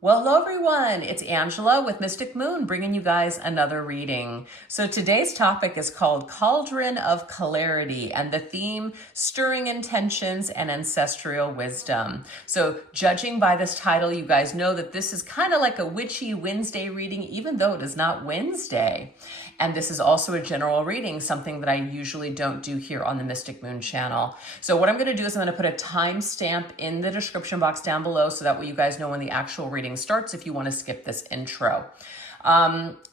Well, hello everyone. It's Angela with Mystic Moon bringing you guys another reading. So today's topic is called Cauldron of Clarity and the theme stirring intentions and ancestral wisdom. So judging by this title, you guys know that this is kind of like a witchy Wednesday reading, even though it is not Wednesday. And this is also a general reading, something that I usually don't do here on the Mystic Moon channel. So what I'm going to do is I'm going to put a timestamp in the description box down below so that way you guys know when the actual reading starts if you want to skip this intro.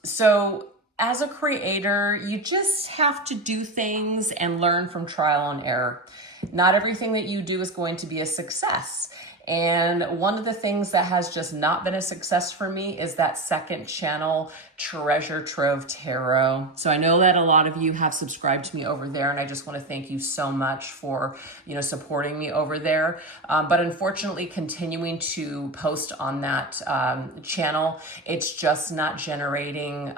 So as a creator, you just have to do things and learn from trial and error. Not everything that you do is going to be a success. And one of the things that has just not been a success for me is that second channel, Treasure Trove Tarot. So I know that a lot of you have subscribed to me over there, and I just want to thank you so much for, supporting me over there. But unfortunately, continuing to post on that channel, it's just not generating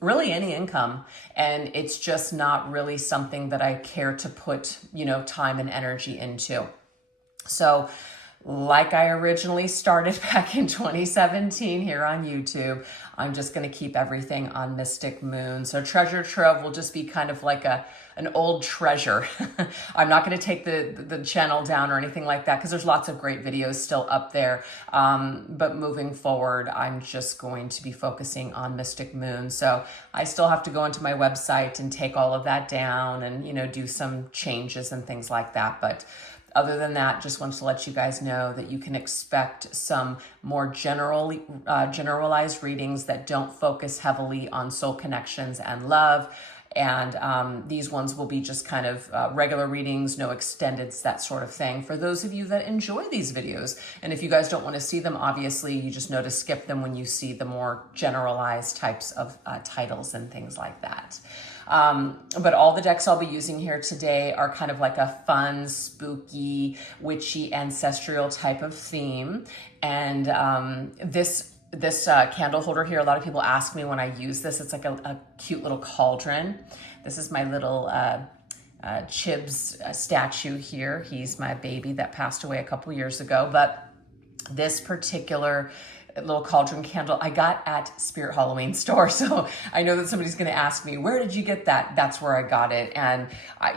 really any income. And it's just not really something that I care to put, time and energy into. So like I originally started back in 2017 here on YouTube, I'm just going to keep everything on Mystic Moon. So Treasure Trove will just be kind of like an old treasure. I'm not going to take the channel down or anything like that because there's lots of great videos still up there. But moving forward, I'm just going to be focusing on Mystic Moon. So I still have to go into my website and take all of that down and, do some changes and things like that. But other than that, just wanted to let you guys know that you can expect some more generalized readings that don't focus heavily on soul connections and love. And these ones will be just kind of regular readings, no extendeds, that sort of thing. For those of you that enjoy these videos, and if you guys don't want to see them, obviously you just know to skip them when you see the more generalized types of titles and things like that. But all the decks I'll be using here today are kind of like a fun, spooky, witchy, ancestral type of theme. And this candle holder here, a lot of people ask me when I use this, it's like a cute little cauldron. This is my little Chibs statue here. He's my baby that passed away a couple years ago. But this particular little cauldron candle I got at Spirit Halloween store. So I know that somebody's going to ask me, where did you get that? That's where I got it. And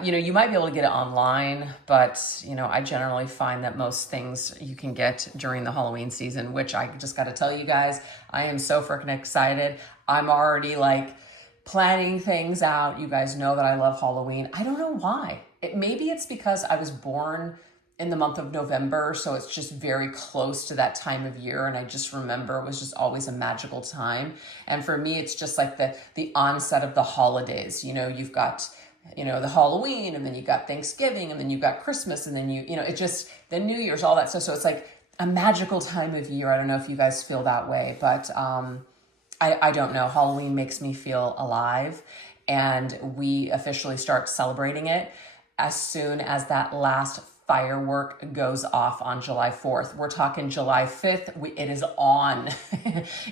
you might be able to get it online, but I generally find that most things you can get during the Halloween season, which I just got to tell you guys, I am so freaking excited. I'm already like planning things out. You guys know that I love Halloween. I don't know why. Maybe it's because I was born in the month of November, so it's just very close to that time of year, and I just remember it was just always a magical time. And for me, it's just like the onset of the holidays. You've got the Halloween, and then you got Thanksgiving, and then you got Christmas, and then it just the New Year's, all that stuff. So it's like a magical time of year. I don't know if you guys feel that way, but I don't know. Halloween makes me feel alive, and we officially start celebrating it as soon as that last firework goes off on July 4th. We're talking July 5th. It is on.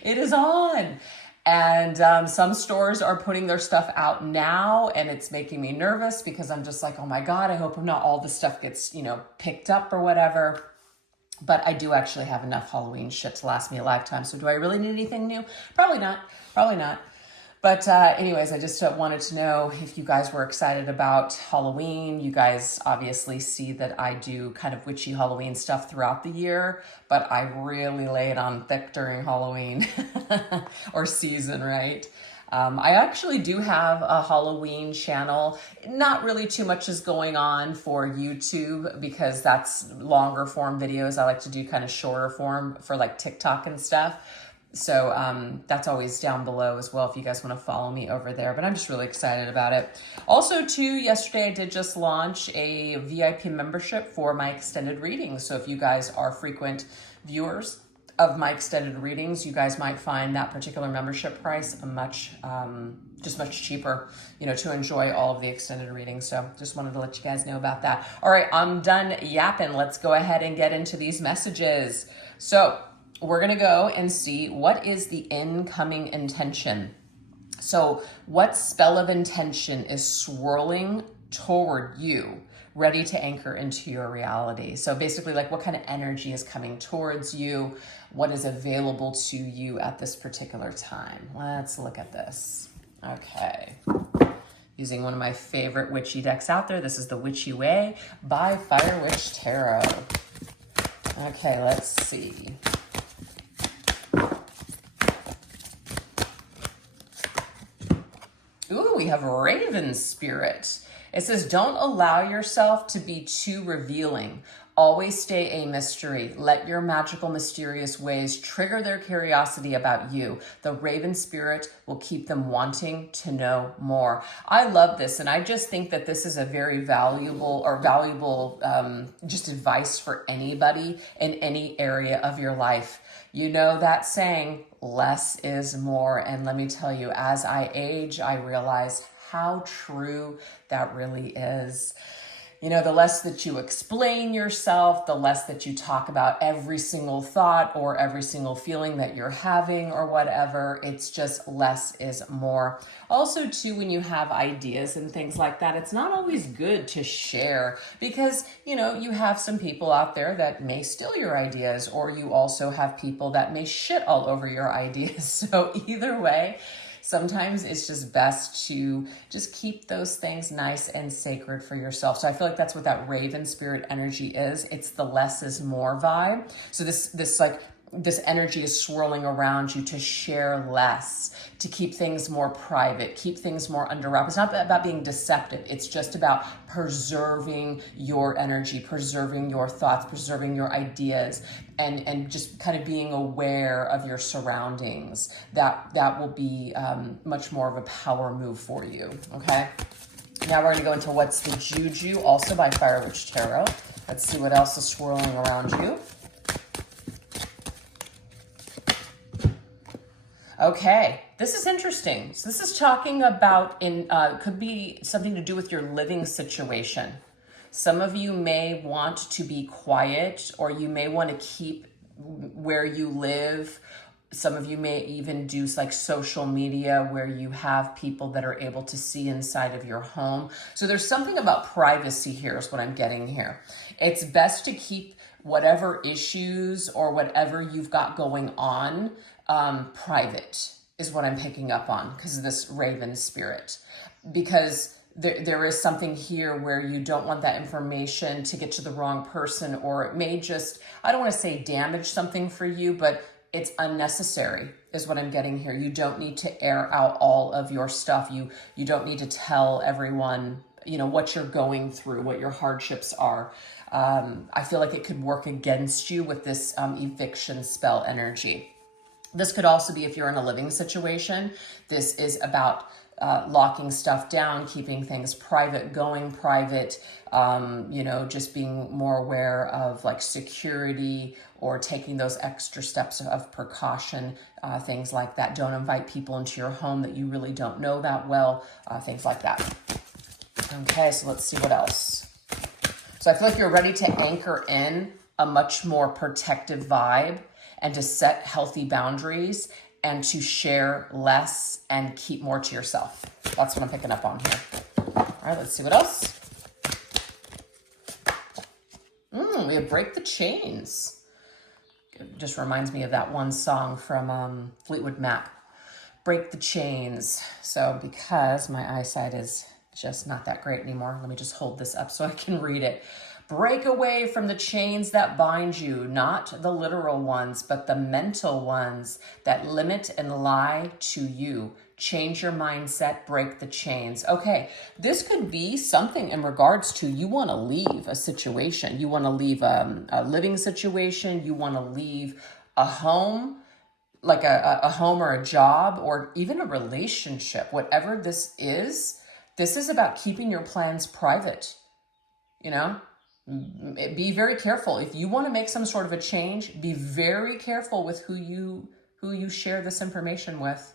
It is on. And some stores are putting their stuff out now, and it's making me nervous because I'm just like, oh my God, I hope not all this stuff gets, picked up or whatever. But I do actually have enough Halloween shit to last me a lifetime. So do I really need anything new? Probably not. Probably not. But anyways, I just wanted to know if you guys were excited about Halloween. You guys obviously see that I do kind of witchy Halloween stuff throughout the year, but I really lay it on thick during Halloween or season, right? I actually do have a Halloween channel. Not really too much is going on for YouTube because that's longer form videos. I like to do kind of shorter form for like TikTok and stuff. So that's always down below as well if you guys want to follow me over there. But I'm just really excited about it. Also, too, yesterday I did just launch a VIP membership for my extended readings. So if you guys are frequent viewers of my extended readings, you guys might find that particular membership price much cheaper, to enjoy all of the extended readings. So just wanted to let you guys know about that. All right, I'm done yapping. Let's go ahead and get into these messages. So we're going to go and see what is the incoming intention. So what spell of intention is swirling toward you ready to anchor into your reality. So basically, like, what kind of energy is coming towards you? What is available to you at this particular time? Let's look at this. Okay. Using one of my favorite witchy decks out there. This is the Witchy Way by Fire Witch Tarot. Okay, let's see. Ooh, we have Raven Spirit. It says, don't allow yourself to be too revealing. Always stay a mystery. Let your magical, mysterious ways trigger their curiosity about you. The Raven Spirit will keep them wanting to know more. I love this, and I just think that this is a very valuable just advice for anybody in any area of your life. You know that saying, less is more. And let me tell you, as I age, I realize how true that really is. You know, the less that you explain yourself, the less that you talk about every single thought or every single feeling that you're having or whatever, it's just less is more. Also, too, when you have ideas and things like that, it's not always good to share because, you know, you have some people out there that may steal your ideas, or you also have people that may shit all over your ideas. So either way, sometimes it's just best to just keep those things nice and sacred for yourself. So I feel like that's what that Raven Spirit energy is. It's the less is more vibe. So this energy is swirling around you to share less, to keep things more private, keep things more under wraps. It's not about being deceptive. It's just about preserving your energy, preserving your thoughts, preserving your ideas, and just kind of being aware of your surroundings. That will be much more of a power move for you, okay? Now we're going to go into What's the Juju, also by Fire Witch Tarot. Let's see what else is swirling around you. Okay, this is interesting. So this is talking about, could be something to do with your living situation. Some of you may want to be quiet, or you may want to keep where you live. Some of you may even do like social media where you have people that are able to see inside of your home. So there's something about privacy here is what I'm getting here. It's best to keep whatever issues or whatever you've got going on private is what I'm picking up on because of this Raven Spirit. Because there is something here where you don't want that information to get to the wrong person, or it may just, I don't want to say damage something for you, but it's unnecessary is what I'm getting here. You don't need to air out all of your stuff. You don't need to tell everyone, you know, what you're going through, what your hardships are. I feel like it could work against you with this eviction spell energy. This could also be if you're in a living situation. This is about locking stuff down, keeping things private, going private, you know, just being more aware of like security or taking those extra steps of precaution, things like that. Don't invite people into your home that you really don't know that well, things like that. Okay, so let's see what else. So I feel like you're ready to anchor in a much more protective vibe and to set healthy boundaries and to share less and keep more to yourself. That's what I'm picking up on here. All right, let's see what else. We have Break the Chains. It just reminds me of that one song from Fleetwood Mac, Break the Chains. So because my eyesight is just not that great anymore, let me just hold this up so I can read it. Break away from the chains that bind you, not the literal ones, but the mental ones that limit and lie to you. Change your mindset, break the chains. Okay, this could be something in regards to you want to leave a situation. You want to leave a living situation. You want to leave a home, like a home or a job or even a relationship. Whatever this is about keeping your plans private, you know? Be very careful. If you want to make some sort of a change, be very careful with who you share this information with,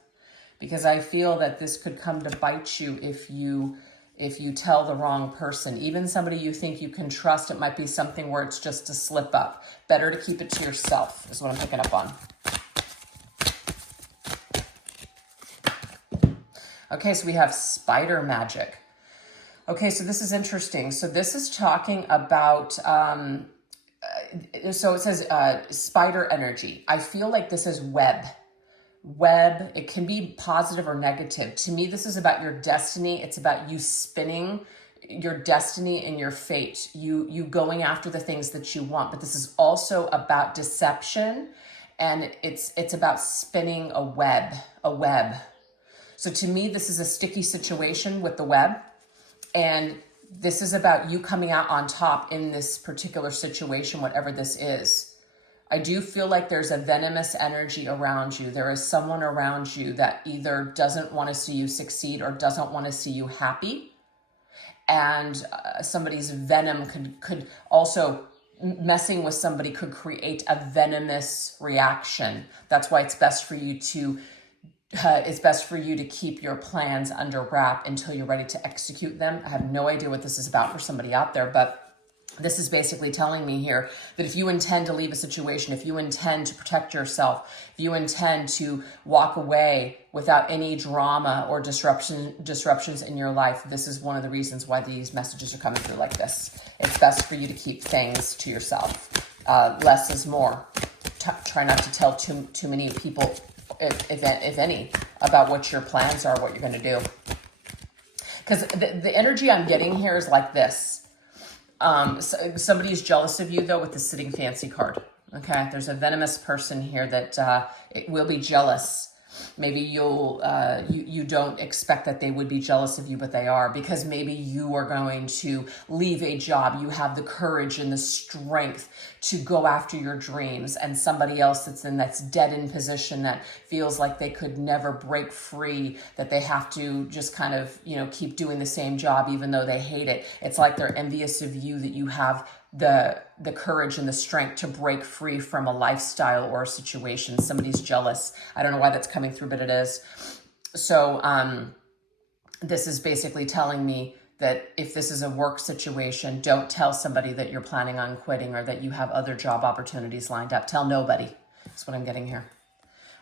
because I feel that this could come to bite you if you tell the wrong person, even somebody you think you can trust. It might be something where it's just a slip up. Better to keep it to yourself is what I'm picking up on. Okay, so we have spider magic. Okay, so this is interesting. So this is talking about, so it says spider energy. I feel like this is web. Web, it can be positive or negative. To me, this is about your destiny. It's about you spinning your destiny and your fate, you going after the things that you want. But this is also about deception, and it's about spinning a web, So to me, this is a sticky situation with the web, and this is about you coming out on top in this particular situation, whatever this is. I do feel like there's a venomous energy around you. There is someone around you that either doesn't want to see you succeed or doesn't want to see you happy. And somebody's venom could also, messing with somebody could create a venomous reaction. That's why it's best for you to keep your plans under wrap until you're ready to execute them. I have no idea what this is about for somebody out there, but this is basically telling me here that if you intend to leave a situation, if you intend to protect yourself, if you intend to walk away without any drama or disruptions in your life, this is one of the reasons why these messages are coming through like this. It's best for you to keep things to yourself. Less is more. Try not to tell too many people, if any, about what your plans are, what you're going to do. Because the energy I'm getting here is like this. Somebody is jealous of you, though, with the sitting fancy card. Okay, there's a venomous person here that it will be jealous. Maybe you don't expect that they would be jealous of you, but they are, because maybe you are going to leave a job. You have the courage and the strength to go after your dreams, and somebody else that's dead in position, that feels like they could never break free, that they have to just kind of, keep doing the same job even though they hate it. It's like they're envious of you that you have the courage and the strength to break free from a lifestyle or a situation. Somebody's jealous. I don't know why that's coming through, but it is. So this is basically telling me that if this is a work situation, don't tell somebody that you're planning on quitting or that you have other job opportunities lined up. Tell nobody. That's what I'm getting here.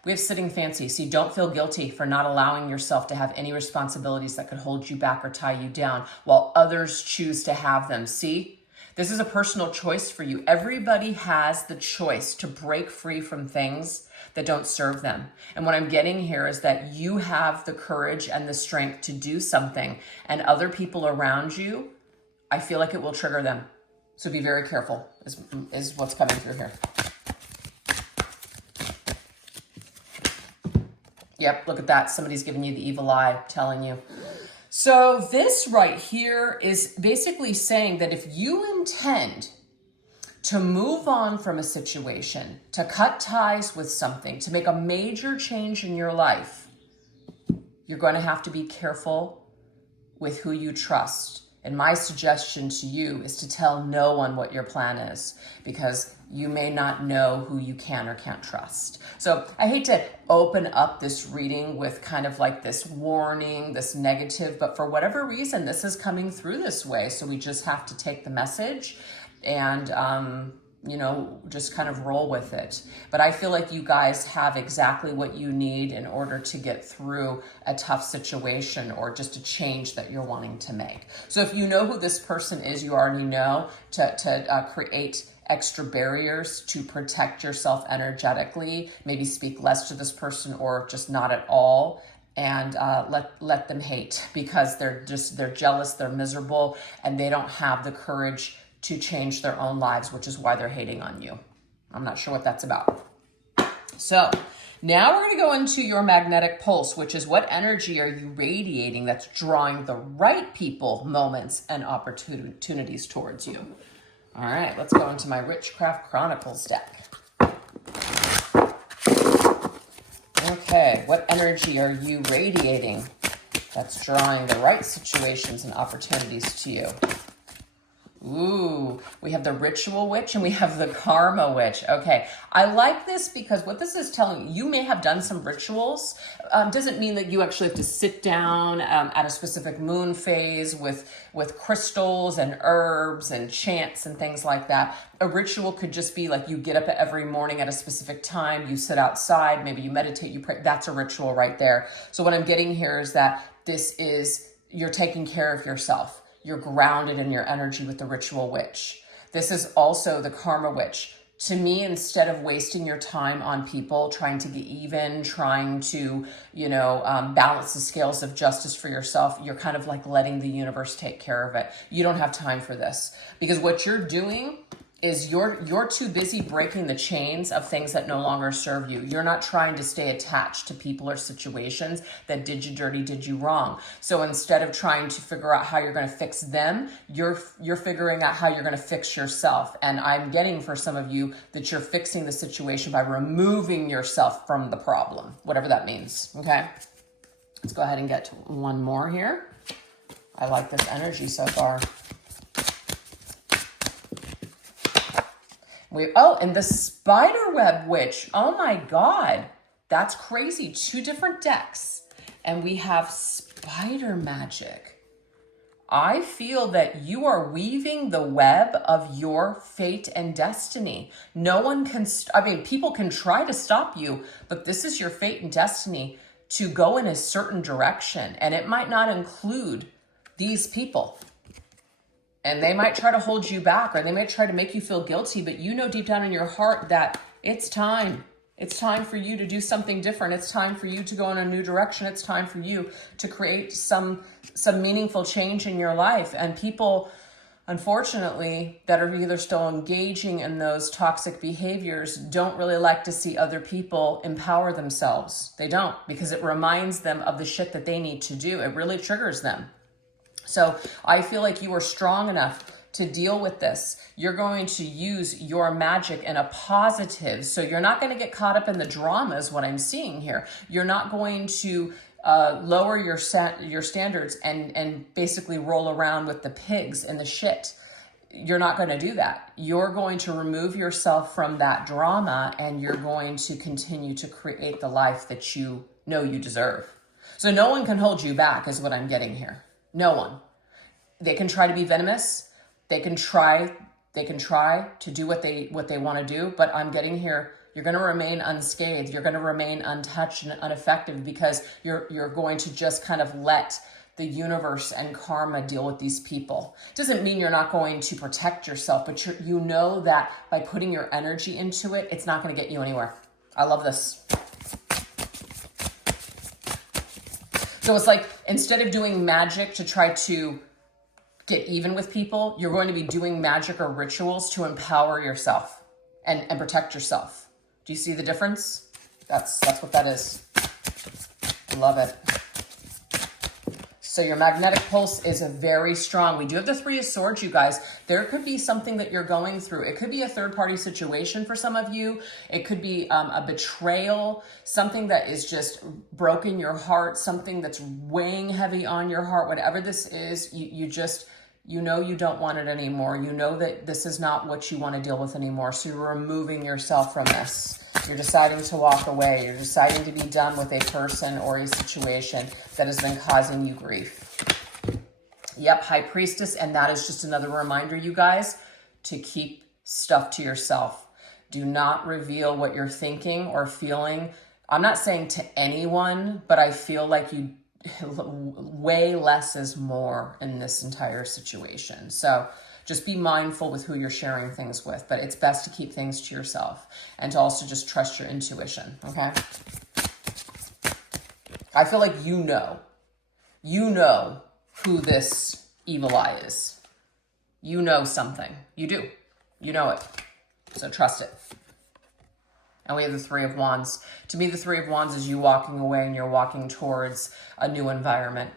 We have sitting fancy. See, don't feel guilty for not allowing yourself to have any responsibilities that could hold you back or tie you down while others choose to have them. See? This is a personal choice for you. Everybody has the choice to break free from things that don't serve them. And what I'm getting here is that you have the courage and the strength to do something, and other people around you, I feel like it will trigger them. So be very careful is what's coming through here. Yep, look at that. Somebody's giving you the evil eye, telling you. So this right here is basically saying that if you intend to move on from a situation, to cut ties with something, to make a major change in your life, you're going to have to be careful with who you trust. And my suggestion to you is to tell no one what your plan is, because you may not know who you can or can't trust. So I hate to open up this reading with kind of like this warning, this negative, but for whatever reason, this is coming through this way. So we just have to take the message and, just kind of roll with it. But I feel like you guys have exactly what you need in order to get through a tough situation or just a change that you're wanting to make. So if you know who this person is, you already know to create extra barriers to protect yourself energetically. Maybe speak less to this person or just not at all. And let them hate, because they're jealous, they're miserable, and they don't have the courage to change their own lives, which is why they're hating on you. I'm not sure what that's about. So now we're going to go into your magnetic pulse, which is what energy are you radiating that's drawing the right people, moments, and opportunities towards you. All right, let's go into my Witchcraft Chronicles deck. Okay, what energy are you radiating that's drawing the right situations and opportunities to you? Ooh, we have the Ritual Witch and we have the Karma Witch. Okay, I like this because what this is telling you, you may have done some rituals. Doesn't mean that you actually have to sit down at a specific moon phase with crystals and herbs and chants and things like that. A ritual could just be like you get up every morning at a specific time, you sit outside, maybe you meditate, you pray. That's a ritual right there. So what I'm getting here is that you're taking care of yourself. you're grounded in your energy with the ritual witch. This is also the karma witch. To me, instead of wasting your time on people, trying to get even, trying to, balance the scales of justice for yourself, you're kind of like letting the universe take care of it. You don't have time for this, because what you're doing is you're too busy breaking the chains of things that no longer serve you. You're not trying to stay attached to people or situations that did you dirty, did you wrong. So instead of trying to figure out how you're going to fix them, you're figuring out how you're going to fix yourself. And I'm getting for some of you that you're fixing the situation by removing yourself from the problem, whatever that means. Okay, let's go ahead and get to one more here. I like this energy so far. And the spider web witch. Oh my God, that's crazy. 2 different decks, and we have spider magic. I feel that you are weaving the web of your fate and destiny. No one can, people can try to stop you, but this is your fate and destiny to go in a certain direction, and it might not include these people. And they might try to hold you back, or they might try to make you feel guilty, but you know deep down in your heart that it's time. It's time for you to do something different. It's time for you to go in a new direction. It's time for you to create some meaningful change in your life. And people, unfortunately, that are either still engaging in those toxic behaviors don't really like to see other people empower themselves. They don't, because it reminds them of the shit that they need to do. It really triggers them. So I feel like you are strong enough to deal with this. You're going to use your magic in a positive. So you're not going to get caught up in the drama is what I'm seeing here. You're not going to lower your standards and basically roll around with the pigs and the shit. You're not going to do that. You're going to remove yourself from that drama, and you're going to continue to create the life that you know you deserve. So no one can hold you back is what I'm getting here. No one. They can try to be venomous. They can try to do what they want to do, but I'm getting here, you're going to remain unscathed. You're going to remain untouched and unaffected, because you're going to just kind of let the universe and karma deal with these people. Doesn't mean you're not going to protect yourself, but you know that by putting your energy into it, it's not going to get you anywhere. I love this. So it's like, instead of doing magic to try to get even with people, you're going to be doing magic or rituals to empower yourself and protect yourself. Do you see the difference? That's what that is. I love it. So your magnetic pulse is very strong. We do have the 3 of Swords, you guys. There could be something that you're going through. It could be a third-party situation for some of you. It could be a betrayal, something that is just broken your heart, something that's weighing heavy on your heart. Whatever this is, you know you don't want it anymore. You know that this is not what you want to deal with anymore. So you're removing yourself from this. You're deciding to walk away. You're deciding to be done with a person or a situation that has been causing you grief. Yep, High Priestess. And that is just another reminder, you guys, to keep stuff to yourself. Do not reveal what you're thinking or feeling. I'm not saying to anyone, but I feel like way less is more in this entire situation. So just be mindful with who you're sharing things with, but it's best to keep things to yourself and to also just trust your intuition, okay? I feel like you know who this evil eye is. You know something. You do. You know it. So trust it. And we have the 3 of Wands. To me, the 3 of Wands is you walking away, and you're walking towards a new environment.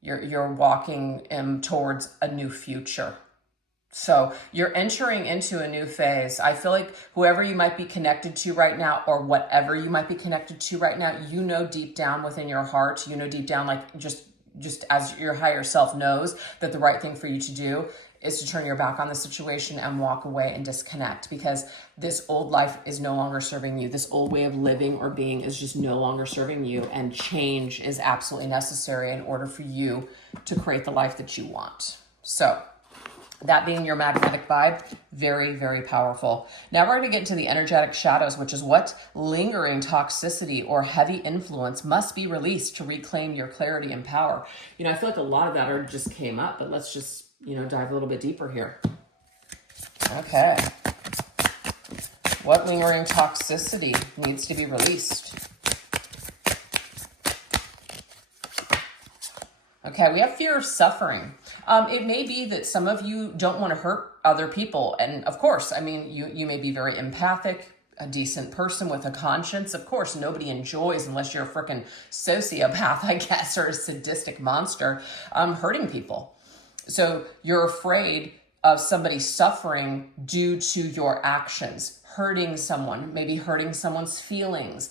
You're walking towards a new future. So you're entering into a new phase. I feel like whoever you might be connected to right now, or whatever you might be connected to right now, you know deep down within your heart, you know deep down, like just as your higher self knows, that the right thing for you to do is to turn your back on the situation and walk away and disconnect, because this old life is no longer serving you. This old way of living or being is just no longer serving you, and change is absolutely necessary in order for you to create the life that you want. So That being your magnetic vibe, very, very powerful. Now we're going to get into the energetic shadows, which is what lingering toxicity or heavy influence must be released to reclaim your clarity and power. You know, I feel like a lot of that already just came up, but let's just, you know, dive a little bit deeper here. Okay. What lingering toxicity needs to be released? Okay, we have fear of suffering. It may be that some of you don't want to hurt other people. And of course, I mean, you may be very empathic, a decent person with a conscience. Of course, nobody enjoys, unless you're a freaking sociopath, I guess, or a sadistic monster, hurting people. So you're afraid of somebody suffering due to your actions, hurting someone, maybe hurting someone's feelings,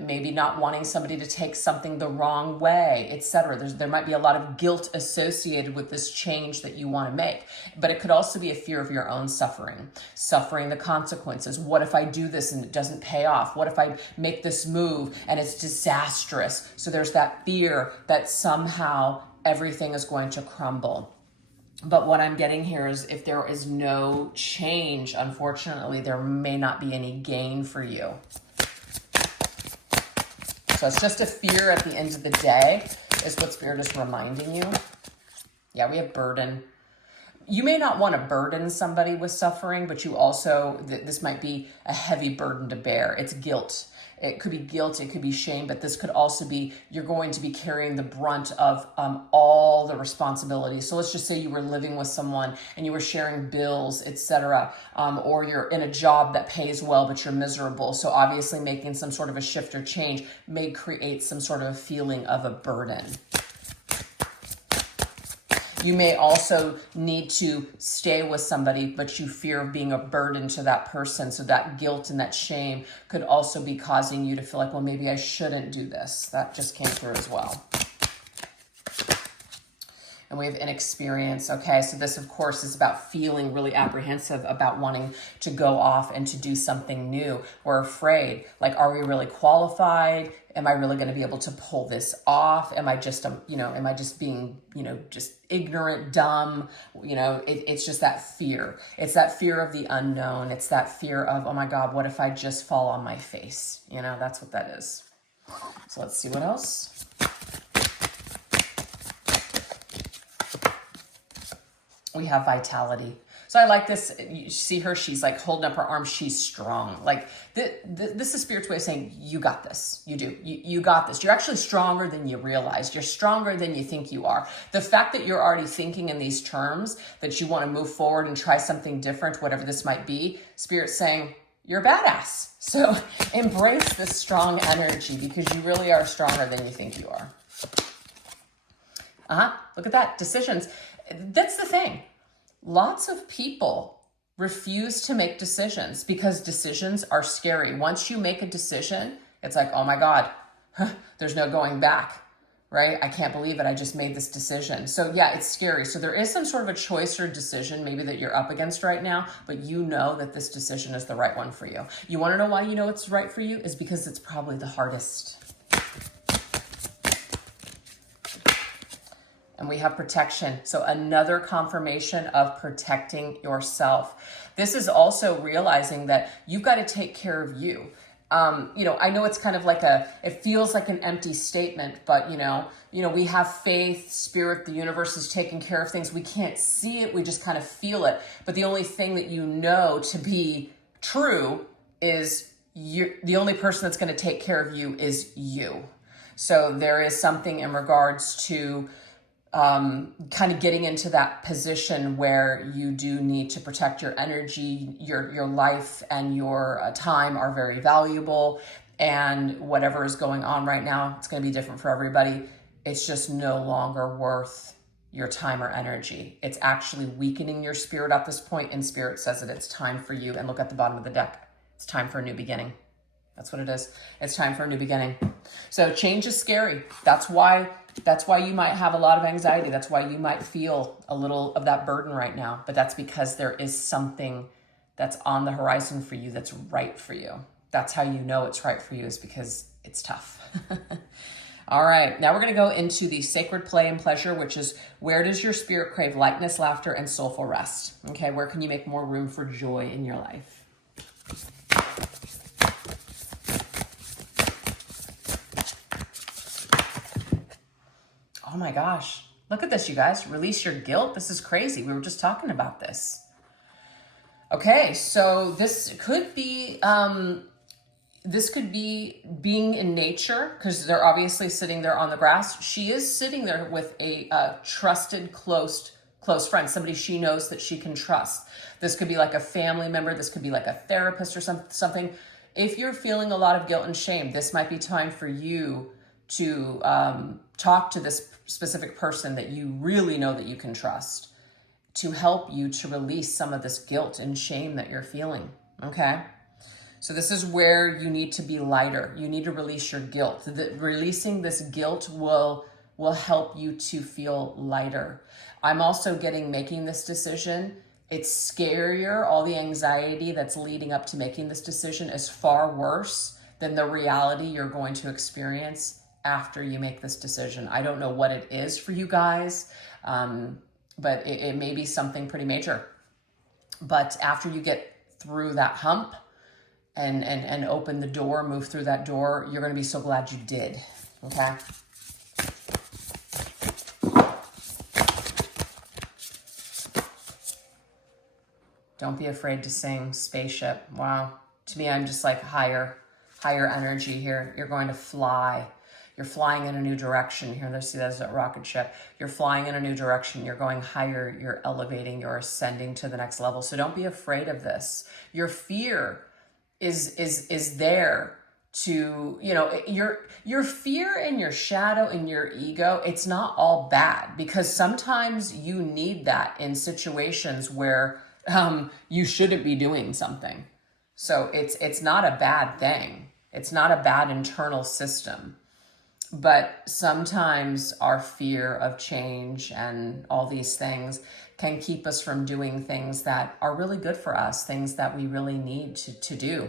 maybe not wanting somebody to take something the wrong way, etc. There might be a lot of guilt associated with this change that you want to make, but it could also be a fear of your own suffering the consequences. What if I do this and it doesn't pay off? What if I make this move and it's disastrous? So there's that fear that somehow everything is going to crumble. But what I'm getting here is if there is no change, unfortunately, there may not be any gain for you. So it's just a fear at the end of the day is what Spirit is reminding you. Yeah, we have burden. You may not want to burden somebody with suffering, but you also, this might be a heavy burden to bear. It's guilt. It could be guilt, it could be shame, but this could also be, you're going to be carrying the brunt of all the responsibilities. So let's just say you were living with someone and you were sharing bills, etc., or you're in a job that pays well, but you're miserable. So obviously making some sort of a shift or change may create some sort of a feeling of a burden. You may also need to stay with somebody, but you fear of being a burden to that person. So that guilt and that shame could also be causing you to feel like, well, maybe I shouldn't do this. That just came through as well. And we have inexperience. Okay, so this, of course, is about feeling really apprehensive about wanting to go off and to do something new. We're afraid. Like, are we really qualified? Am I really going to be able to pull this off? Am I just, am I just being, just ignorant, dumb? It's just that fear. It's that fear of the unknown. It's that fear of, oh my God, what if I just fall on my face? That's what that is. So let's see what else. We have vitality. So I like this. You see her, she's like holding up her arms. She's strong. Like this is Spirit's way of saying, you got this. You do. You got this. You're actually stronger than you realize. You're stronger than you think you are. The fact that you're already thinking in these terms, that you want to move forward and try something different, whatever this might be, Spirit's saying, you're a badass. So embrace this strong energy because you really are stronger than you think you are. Look at that. Decisions. That's the thing. Lots of people refuse to make decisions because decisions are scary. Once you make a decision, it's like, oh my God, there's no going back, right? I can't believe it. I just made this decision. So yeah, it's scary. So there is some sort of a choice or decision maybe that you're up against right now, but you know that this decision is the right one for you. You want to know why you know it's right for you? Is because it's probably the hardest. And we have protection. So another confirmation of protecting yourself. This is also realizing that you've got to take care of you. I know it's kind of like it feels like an empty statement, but we have faith, Spirit, the universe is taking care of things. We can't see it. We just kind of feel it. But the only thing that you know to be true is the only person that's going to take care of you is you. So there is something in regards to kind of getting into that position where you do need to protect your energy, your life and your time are very valuable. And whatever is going on right now, it's going to be different for everybody. It's just no longer worth your time or energy. It's actually weakening your spirit at this point, and Spirit says that it's time for you. And look at the bottom of the deck. It's time for a new beginning. That's what it is. It's time for a new beginning. So change is scary. That's why you might have a lot of anxiety. That's why you might feel a little of that burden right now. But that's because there is something that's on the horizon for you that's right for you. That's how you know it's right for you, is because it's tough. All right, now we're going to go into the sacred play and pleasure, which is where does your spirit crave lightness, laughter, and soulful rest? Okay, where can you make more room for joy in your life? Oh my gosh, look at this, you guys. Release your guilt. This is crazy. We were just talking about this. Okay, so this could be being in nature, because they're obviously sitting there on the grass. She is sitting there with a trusted, close friend, somebody she knows that she can trust. This could be like a family member. This could be like a therapist or something. If you're feeling a lot of guilt and shame, this might be time for you to talk to this specific person that you really know that you can trust to help you to release some of this guilt and shame that you're feeling, okay? So this is where you need to be lighter. You need to release your guilt. Releasing this guilt will help you to feel lighter. I'm also getting making this decision. It's scarier. All the anxiety that's leading up to making this decision is far worse than the reality you're going to experience after you make this decision. I don't know what it is for you guys, but it may be something pretty major. But after you get through that hump and open the door, move through that door, you're going to be so glad you did, okay? Don't be afraid to sing, spaceship. Wow. To me, I'm just like higher energy here. You're going to fly. You're flying in a new direction here. Let's see, that's a rocket ship. You're flying in a new direction. You're going higher. You're elevating. You're ascending to the next level. So don't be afraid of this. Your fear is there to, you know, your fear and your shadow and your ego. It's not all bad, because sometimes you need that in situations where you shouldn't be doing something. So it's not a bad thing. It's not a bad internal system. But sometimes our fear of change and all these things can keep us from doing things that are really good for us, things that we really need to do.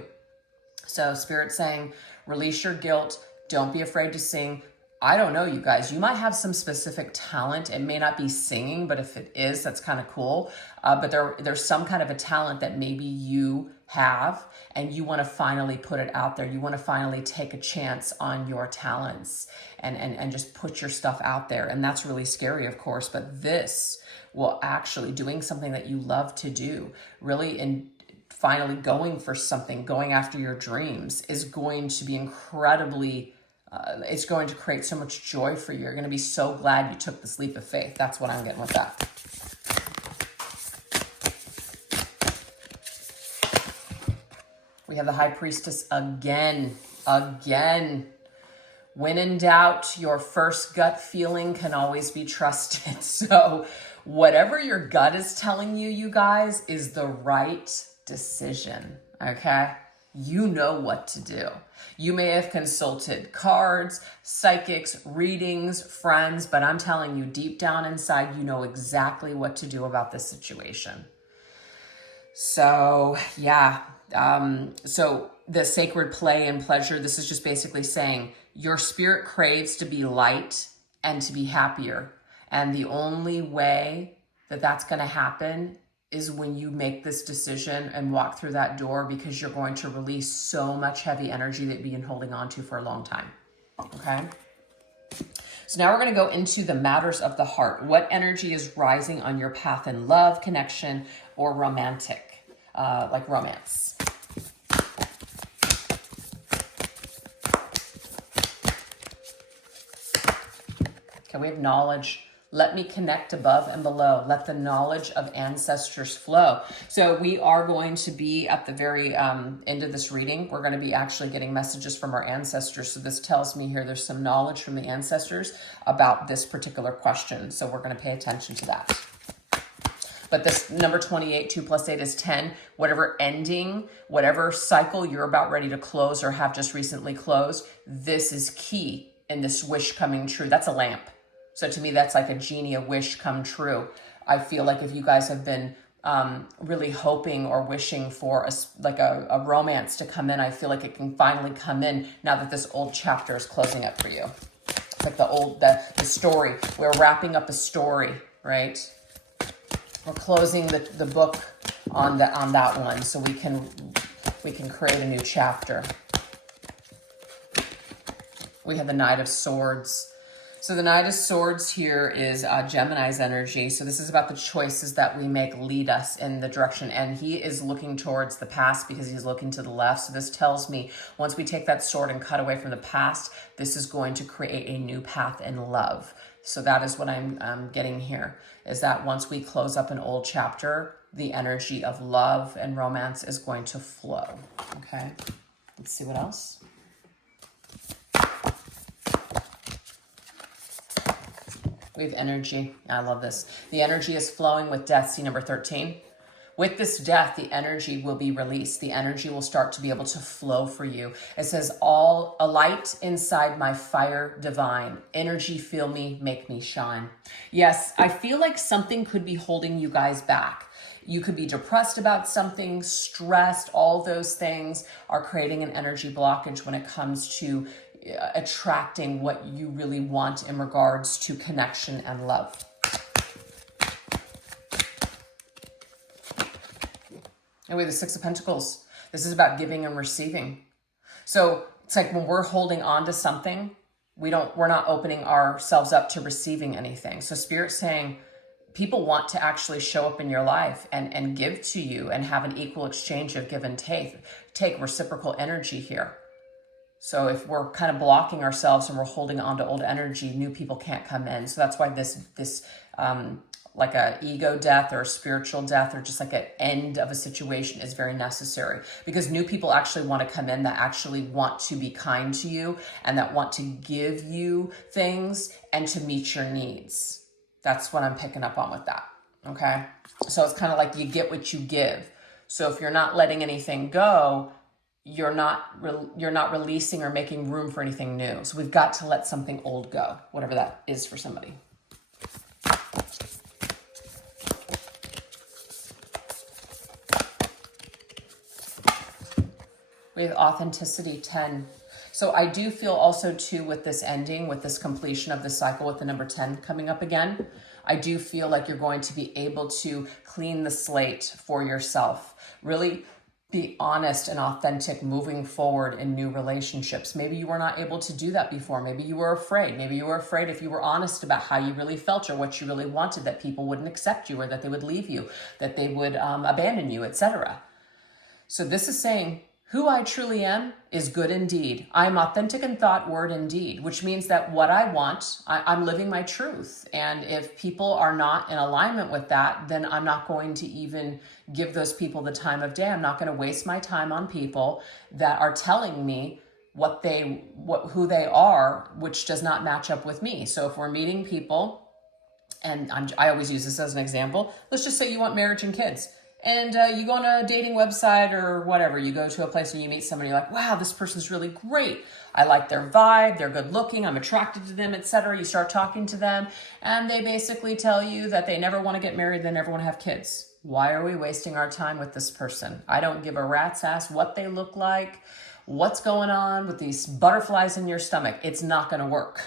So Spirit's saying, release your guilt. Don't be afraid to sing. I don't know, you guys, you might have some specific talent. It may not be singing, but if it is, that's kind of cool. But there's some kind of a talent that maybe you have, and you want to finally put it out there. You want to finally take a chance on your talents and just put your stuff out there. And that's really scary, of course, but this will actually, doing something that you love to do, really, and finally going for something, going after your dreams, is going to be incredibly it's going to create so much joy for you. You're going to be so glad you took this leap of faith. That's what I'm getting with that. We have the High Priestess again. When in doubt, your first gut feeling can always be trusted. So whatever your gut is telling you, you guys, is the right decision, okay? You know what to do. You may have consulted cards, psychics, readings, friends, but I'm telling you, deep down inside, you know exactly what to do about this situation. So, yeah. So the sacred play and pleasure, this is just basically saying your spirit craves to be light and to be happier. And the only way that that's going to happen is when you make this decision and walk through that door, because you're going to release so much heavy energy that you've been holding on to for a long time. Okay. So now we're going to go into the matters of the heart. What energy is rising on your path in love, connection, or romantic, like romance? Okay, we have knowledge. Let me connect above and below. Let the knowledge of ancestors flow. So we are going to be at the very end of this reading. We're going to be actually getting messages from our ancestors. So this tells me here there's some knowledge from the ancestors about this particular question. So we're going to pay attention to that. But this number 28, 2 plus 8 is 10. Whatever ending, whatever cycle you're about ready to close or have just recently closed, this is key in this wish coming true. That's a lamp. So to me, that's like a genie, a wish come true. I feel like if you guys have been really hoping or wishing for a romance to come in, I feel like it can finally come in now that this old chapter is closing up for you. like the story. We're wrapping up a story, right? We're closing the book on that one, so we can create a new chapter. We have the Knight of Swords. So the Knight of Swords here is Gemini's energy. So this is about the choices that we make lead us in the direction. And he is looking towards the past because he's looking to the left. So this tells me once we take that sword and cut away from the past, this is going to create a new path in love. So that is what I'm getting here, is that once we close up an old chapter, the energy of love and romance is going to flow. Okay, let's see what else. We have energy. I love this. The energy is flowing with death. See number 13? With this death, the energy will be released. The energy will start to be able to flow for you. It says, all a light inside my fire divine. Energy, feel me, make me shine. Yes, I feel like something could be holding you guys back. You could be depressed about something, stressed. All those things are creating an energy blockage when it comes to attracting what you really want in regards to connection and love. And we have the Six of Pentacles. This is about giving and receiving. So it's like when we're holding on to something, we're not opening ourselves up to receiving anything. So Spirit's saying people want to actually show up in your life and give to you and have an equal exchange of give and take reciprocal energy here. So if we're kind of blocking ourselves and we're holding on to old energy, new people can't come in. So that's why this like a ego death or a spiritual death or just like an end of a situation is very necessary, because new people actually want to come in that actually want to be kind to you and that want to give you things and to meet your needs. That's what I'm picking up on with that. Okay. So it's kind of like you get what you give. So if you're not letting anything go, you're not releasing or making room for anything new. So we've got to let something old go, whatever that is for somebody. We have authenticity 10. So I do feel also too with this ending, with this completion of the cycle with the number 10 coming up again, I do feel like you're going to be able to clean the slate for yourself. Really be honest and authentic moving forward in new relationships. Maybe you were not able to do that before. Maybe you were afraid. Maybe you were afraid if you were honest about how you really felt or what you really wanted, that people wouldn't accept you or that they would leave you, that they would abandon you, etc. So this is saying, who I truly am is good indeed. I am authentic in thought, word, and deed, which means that what I want, I'm living my truth. And if people are not in alignment with that, then I'm not going to even give those people the time of day. I'm not going to waste my time on people that are telling me who they are, which does not match up with me. So if we're meeting people, and I always use this as an example, let's just say you want marriage and kids. And you go on a dating website or whatever, you go to a place and you meet somebody, you're like, wow, this person's really great. I like their vibe, they're good looking, I'm attracted to them, etc. You start talking to them and they basically tell you that they never want to get married, they never want to have kids. Why are we wasting our time with this person? I don't give a rat's ass what they look like, what's going on with these butterflies in your stomach. It's not going to work.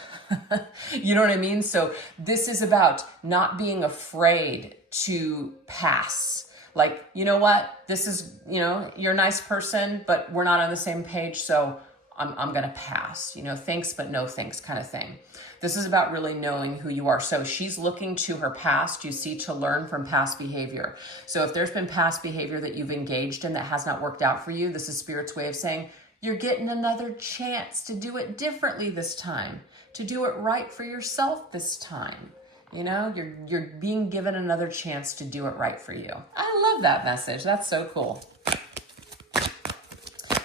You know what I mean? So this is about not being afraid to pass. Like, you know what, this is, you're a nice person, but we're not on the same page. So I'm going to pass, thanks, but no thanks kind of thing. This is about really knowing who you are. So she's looking to her past, you see, to learn from past behavior. So if there's been past behavior that you've engaged in that has not worked out for you, this is Spirit's way of saying, you're getting another chance to do it differently this time, to do it right for yourself this time. You're being given another chance to do it right for you. I love that message. That's so cool.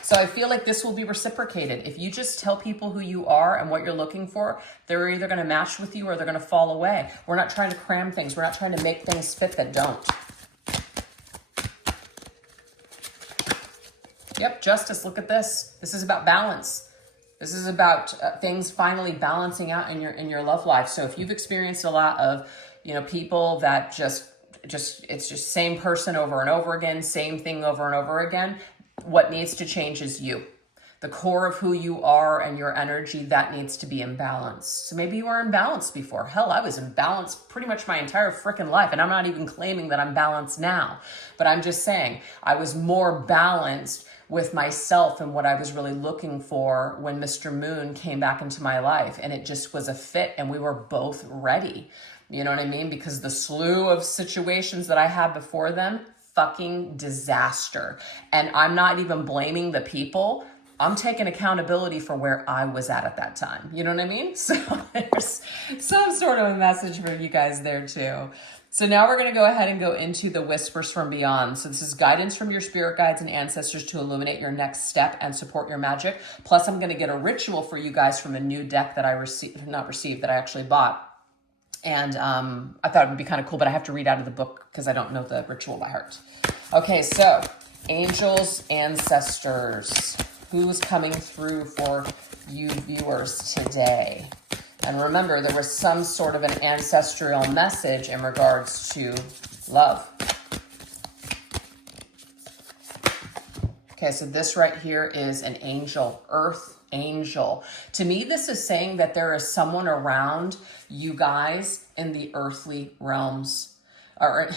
So I feel like this will be reciprocated. If you just tell people who you are and what you're looking for, they're either going to match with you or they're going to fall away. We're not trying to cram things. We're not trying to make things fit that don't. Yep, justice. Look at this. This is about balance. This is about things finally balancing out in your love life. So if you've experienced a lot of, people that just it's just same person over and over again, same thing over and over again, what needs to change is you. the core of who you are and your energy, that needs to be in balance. So maybe you were imbalanced before. Hell, I was imbalanced pretty much my entire freaking life. And I'm not even claiming that I'm balanced now, but I'm just saying I was more balanced with myself and what I was really looking for when Mr. Moon came back into my life. And it just was a fit, and we were both ready. You know what I mean? Because the slew of situations that I had before them, fucking disaster. And I'm not even blaming the people. I'm taking accountability for where I was at that time. You know what I mean? So there's some sort of a message for you guys there too. So now we're going to go ahead and go into the whispers from beyond. So this is guidance from your spirit guides and ancestors to illuminate your next step and support your magic. Plus I'm going to get a ritual for you guys from a new deck that I that I actually bought. And I thought it would be kind of cool, but I have to read out of the book because I don't know the ritual by heart. Okay, so angels, ancestors, who's coming through for you viewers today? And remember, there was some sort of an ancestral message in regards to love. Okay, so this right here is an angel, earth angel. To me, this is saying that there is someone around you guys in the earthly realms, or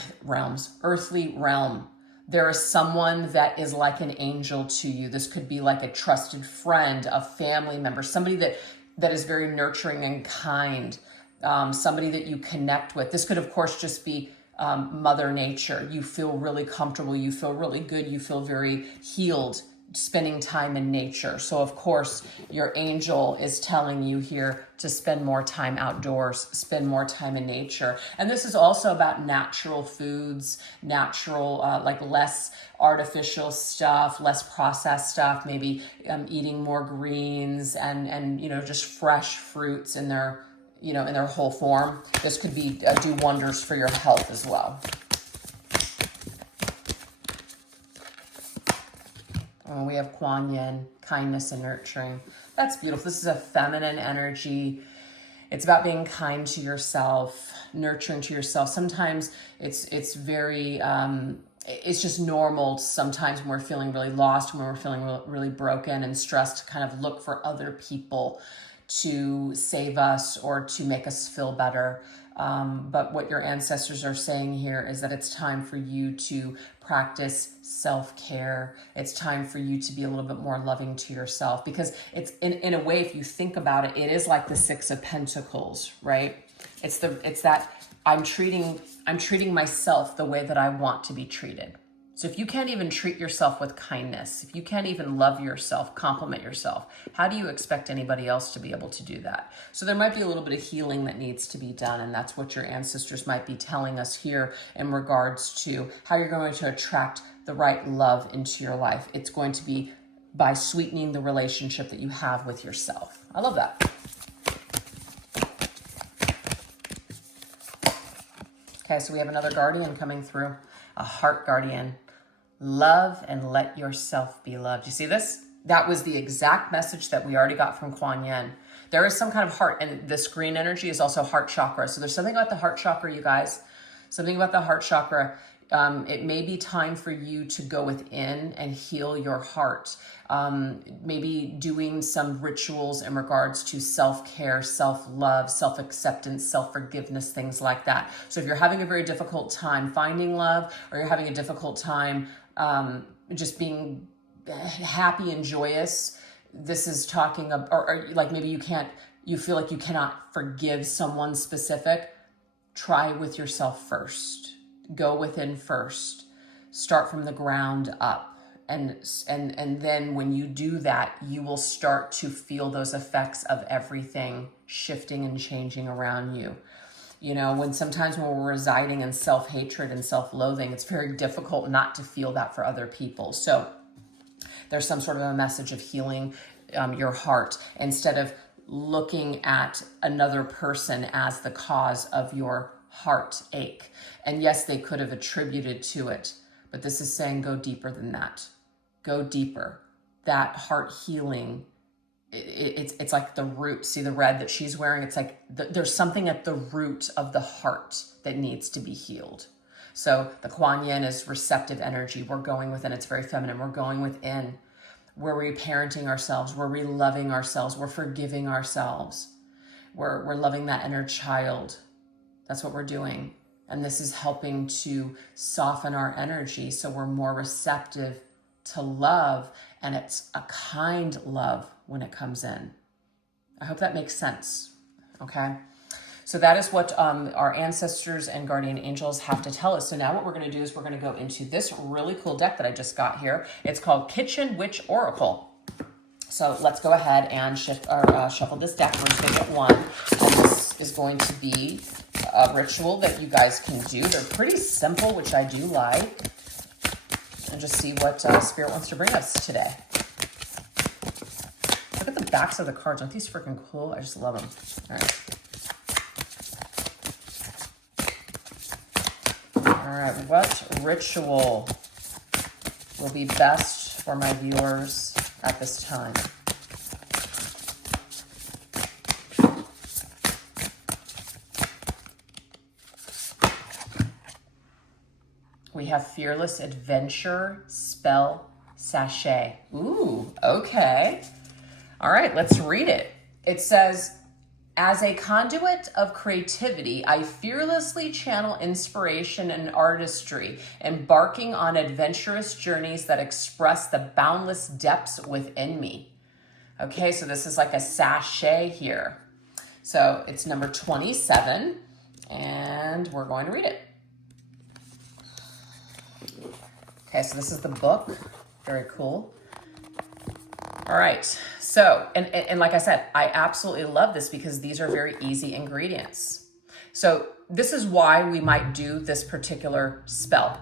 earthly realm. There is someone that is like an angel to you. This could be like a trusted friend, a family member, somebody that is very nurturing and kind, somebody that you connect with. This could, of course, just be Mother Nature. You feel really comfortable. You feel really good. You feel very healed spending time in nature. So, of course, your angel is telling you here to spend more time outdoors, spend more time in nature. And this is also about natural foods, natural, like less artificial stuff, less processed stuff, maybe eating more greens and just fresh fruits in their, in their whole form. This could be do wonders for your health as well. Oh, we have Kuan Yin, kindness and nurturing. That's beautiful. This is a feminine energy. It's about being kind to yourself, nurturing to yourself. Sometimes it's very, it's just normal sometimes when we're feeling really lost, when we're feeling really broken and stressed, to kind of look for other people to save us or to make us feel better. But what your ancestors are saying here is that it's time for you to practice self-care. It's time for you to be a little bit more loving to yourself, because it's in a way, if you think about it, it is like the Six of Pentacles, right? It's that I'm treating myself the way that I want to be treated. So if you can't even treat yourself with kindness, if you can't even love yourself, compliment yourself, how do you expect anybody else to be able to do that? So there might be a little bit of healing that needs to be done, and that's what your ancestors might be telling us here in regards to how you're going to attract the right love into your life. It's going to be by sweetening the relationship that you have with yourself. I love that. Okay, so we have another guardian coming through, a heart guardian. Love and let yourself be loved. You see this? That was the exact message that we already got from Kuan Yin. There is some kind of heart, and this green energy is also heart chakra. So there's something about the heart chakra, you guys. Something about the heart chakra. It may be time for you to go within and heal your heart. Maybe doing some rituals in regards to self-care, self-love, self-acceptance, self-forgiveness, things like that. So if you're having a very difficult time finding love, or you're having a difficult time just being happy and joyous, this is talking about, or like maybe you feel like you cannot forgive someone specific, try with yourself first. Go within first. Start from the ground up. And then when you do that, you will start to feel those effects of everything shifting and changing around you. When we're residing in self-hatred and self-loathing, it's very difficult not to feel that for other people. So there's some sort of a message of healing your heart, instead of looking at another person as the cause of your heartache. And yes, they could have attributed to it, but this is saying go deeper than that. Go deeper. That heart healing, it's like the root. See the red that she's wearing? It's like there's something at the root of the heart that needs to be healed. So the Kuan Yin is receptive energy. We're going within. It's very feminine. We're going within. We're reparenting ourselves. We're reloving ourselves. We're forgiving ourselves. We're loving that inner child. That's what we're doing. And this is helping to soften our energy so we're more receptive to love, and it's a kind love when it comes in. I hope that makes sense, okay? So that is what our ancestors and guardian angels have to tell us. So now what we're gonna do is we're gonna go into this really cool deck that I just got here. It's called Kitchen Witch Oracle. So let's go ahead and shuffle this deck. We're just gonna get one. And this is going to be a ritual that you guys can do. They're pretty simple, which I do like. And just see what Spirit wants to bring us today. Look at the backs of the cards. Aren't these freaking cool? I just love them. All right, what ritual will be best for my viewers at this time? We have Fearless Adventure Spell Sachet. Ooh, okay. All right, let's read it. It says, as a conduit of creativity, I fearlessly channel inspiration and artistry, embarking on adventurous journeys that express the boundless depths within me. Okay, so this is like a sachet here. So it's number 27, and we're going to read it. Okay, so this is the book. Very cool. All right, so, and like I said, I absolutely love this because these are very easy ingredients. So this is why we might do this particular spell.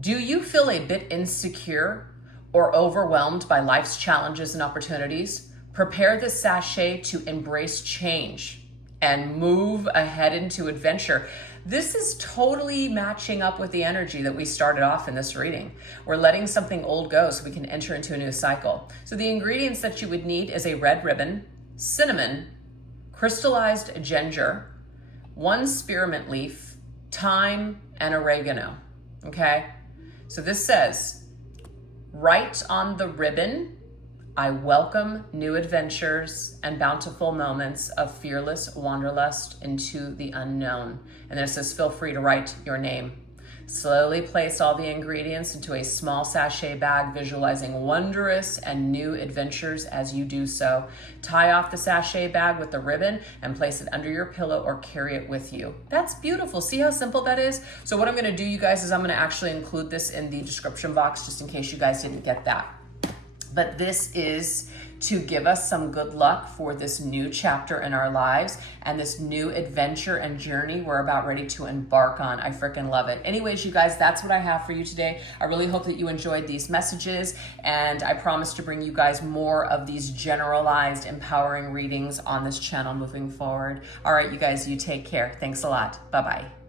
Do you feel a bit insecure or overwhelmed by life's challenges and opportunities? Prepare this sachet to embrace change and move ahead into adventure. This is totally matching up with the energy that we started off in this reading. We're letting something old go so we can enter into a new cycle. So the ingredients that you would need is a red ribbon, cinnamon, crystallized ginger, 1 spearmint leaf, thyme, and oregano. Okay? So this says, write on the ribbon, I welcome new adventures and bountiful moments of fearless wanderlust into the unknown. And then it says, feel free to write your name. Slowly place all the ingredients into a small sachet bag, visualizing wondrous and new adventures as you do so. Tie off the sachet bag with the ribbon and place it under your pillow or carry it with you. That's beautiful. See how simple that is? So what I'm gonna do, you guys, is I'm gonna actually include this in the description box just in case you guys didn't get that. But this is to give us some good luck for this new chapter in our lives and this new adventure and journey we're about ready to embark on. I freaking love it. Anyways, you guys, that's what I have for you today. I really hope that you enjoyed these messages, and I promise to bring you guys more of these generalized, empowering readings on this channel moving forward. All right, you guys, you take care. Thanks a lot. Bye-bye.